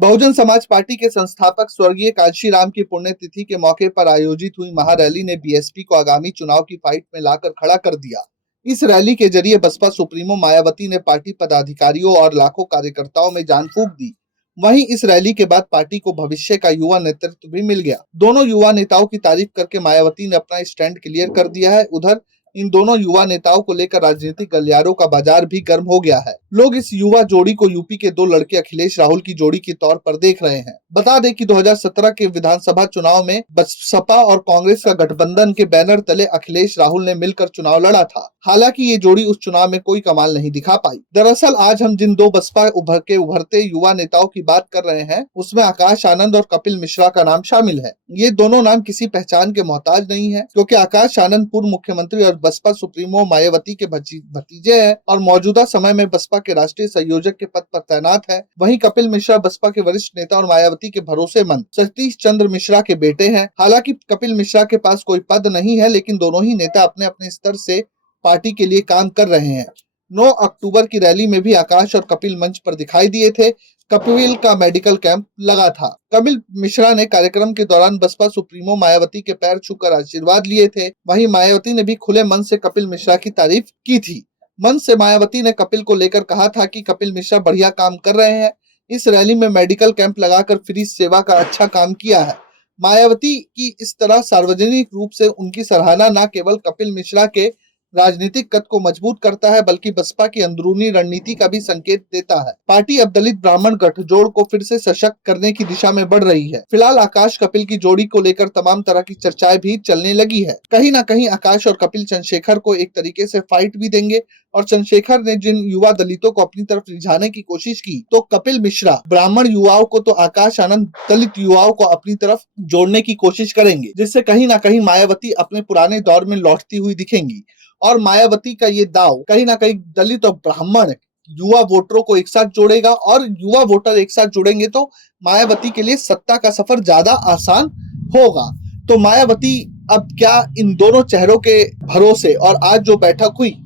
Bahujan Samaj party के संस्थापक स्वर्गीय कांशीराम की पुण्यतिथि के मौके पर आयोजित हुई महारैली ने बीएसपी को आगामी चुनाव की फाइट में लाकर खड़ा कर दिया। इस रैली के जरिए बसपा सुप्रीमो मायावती ने पार्टी पदाधिकारियों और लाखों कार्यकर्ताओं में जान फूंक दी। वहीं इस रैली के बाद पार्टी को भविष्य का युवा नेतृत्व भी मिल गया। दोनों युवा नेताओं की तारीफ करके मायावती ने अपना स्टैंड क्लियर कर दिया है। उधर इन दोनों युवा नेताओं को लेकर राजनीतिक गलियारों का बाजार भी गर्म हो गया है। लोग इस युवा जोड़ी को यूपी के दो लड़के अखिलेश राहुल की जोड़ी के तौर पर देख रहे हैं। बता दें कि 2017 के विधानसभा चुनाव में बसपा और कांग्रेस का गठबंधन के बैनर तले अखिलेश राहुल ने मिलकर चुनाव लड़ा था। हालांकि ये जोड़ी उस चुनाव में कोई कमाल नहीं दिखा पाई। दरअसल आज हम जिन दो बसपा उभरते युवा नेताओं की बात कर रहे हैं, उसमें आकाश आनंद और कपिल मिश्रा का नाम शामिल है। ये दोनों नाम किसी पहचान के मोहताज नहीं है, क्योंकि आकाश आनंद पूर्व मुख्यमंत्री और बसपा सुप्रीमो मायावती के भतीजे हैं और मौजूदा समय में बसपा के राष्ट्रीय संयोजक के पद पर तैनात है। वहीं कपिल मिश्रा बसपा के वरिष्ठ नेता और मायावती के भरोसेमंद सतीश चंद्र मिश्रा के बेटे हैं। हालांकि कपिल मिश्रा के पास कोई पद नहीं है, लेकिन दोनों ही नेता अपने अपने स्तर से पार्टी के लिए काम कर रहे हैं। 9 अक्टूबर की रैली में भी आकाश और कपिल मंच पर दिखाई दिए थे। कपिल का मेडिकल कैंप लगा था। कपिल मिश्रा ने कार्यक्रम के दौरान बसपा सुप्रीमो मायावती के पैर छूकर आशीर्वाद लिए थे। वहीं मायावती ने भी खुले मन से कपिल मिश्रा की तारीफ की थी। मन से मायावती ने कपिल को लेकर कहा था कि कपिल मिश्रा बढ़िया काम कर रहे हैं। इस रैली में मेडिकल कैंप लगाकर फ्री सेवा का अच्छा काम किया है। मायावती की इस तरह सार्वजनिक रूप से उनकी सराहना न केवल कपिल मिश्रा के राजनीतिक कद को मजबूत करता है, बल्कि बसपा की अंदरूनी रणनीति का भी संकेत देता है। पार्टी अब दलित ब्राह्मण गठजोड़ को फिर से सशक्त करने की दिशा में बढ़ रही है। फिलहाल आकाश कपिल की जोड़ी को लेकर तमाम तरह की चर्चाएं भी चलने लगी है। कहीं ना कहीं आकाश और कपिल चंद्रशेखर को एक तरीके से फाइट भी देंगे और चंद्रशेखर ने जिन युवा दलितों को अपनी तरफ रिझाने की कोशिश की, तो कपिल मिश्रा ब्राह्मण युवाओं को, तो आकाश आनंद दलित युवाओं को अपनी तरफ जोड़ने की कोशिश करेंगे, जिससे कहीं ना कहीं मायावती अपने पुराने दौर में लौटती हुई दिखेंगी। और मायावती का ये दाव कहीं ना कहीं दलित और ब्राह्मण युवा वोटरों को एक साथ जोड़ेगा, और युवा वोटर एक साथ जुड़ेंगे तो मायावती के लिए सत्ता का सफर ज्यादा आसान होगा। तो मायावती अब क्या इन दोनों चेहरों के भरोसे, और आज जो बैठक हुई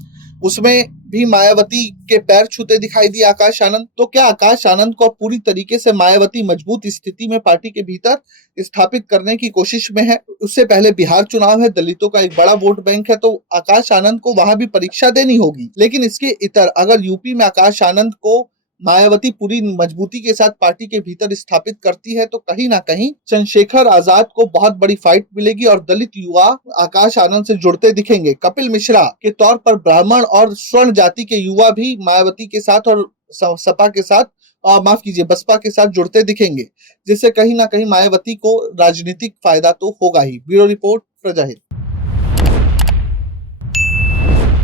उसमें भी मायावती के पैर छूते दिखाई दिए आकाश आनंद, तो क्या आकाश आनंद को पूरी तरीके से मायावती मजबूत स्थिति में पार्टी के भीतर स्थापित करने की कोशिश में है। उससे पहले बिहार चुनाव है, दलितों का एक बड़ा वोट बैंक है, तो आकाश आनंद को वहां भी परीक्षा देनी होगी। लेकिन इसके इतर अगर यूपी में आकाश आनंद को मायावती पूरी मजबूती के साथ पार्टी के भीतर स्थापित करती है, तो कहीं ना कहीं चंद्रशेखर आजाद को बहुत बड़ी फाइट मिलेगी और दलित युवा आकाश आनंद से जुड़ते दिखेंगे। कपिल मिश्रा के तौर पर ब्राह्मण और स्वर्ण जाति के युवा भी मायावती के साथ और सपा के साथ, माफ कीजिए, बसपा के साथ जुड़ते दिखेंगे, जिससे कहीं ना कहीं मायावती को राजनीतिक फायदा तो होगा ही। ब्यूरो रिपोर्ट, प्रजा हित।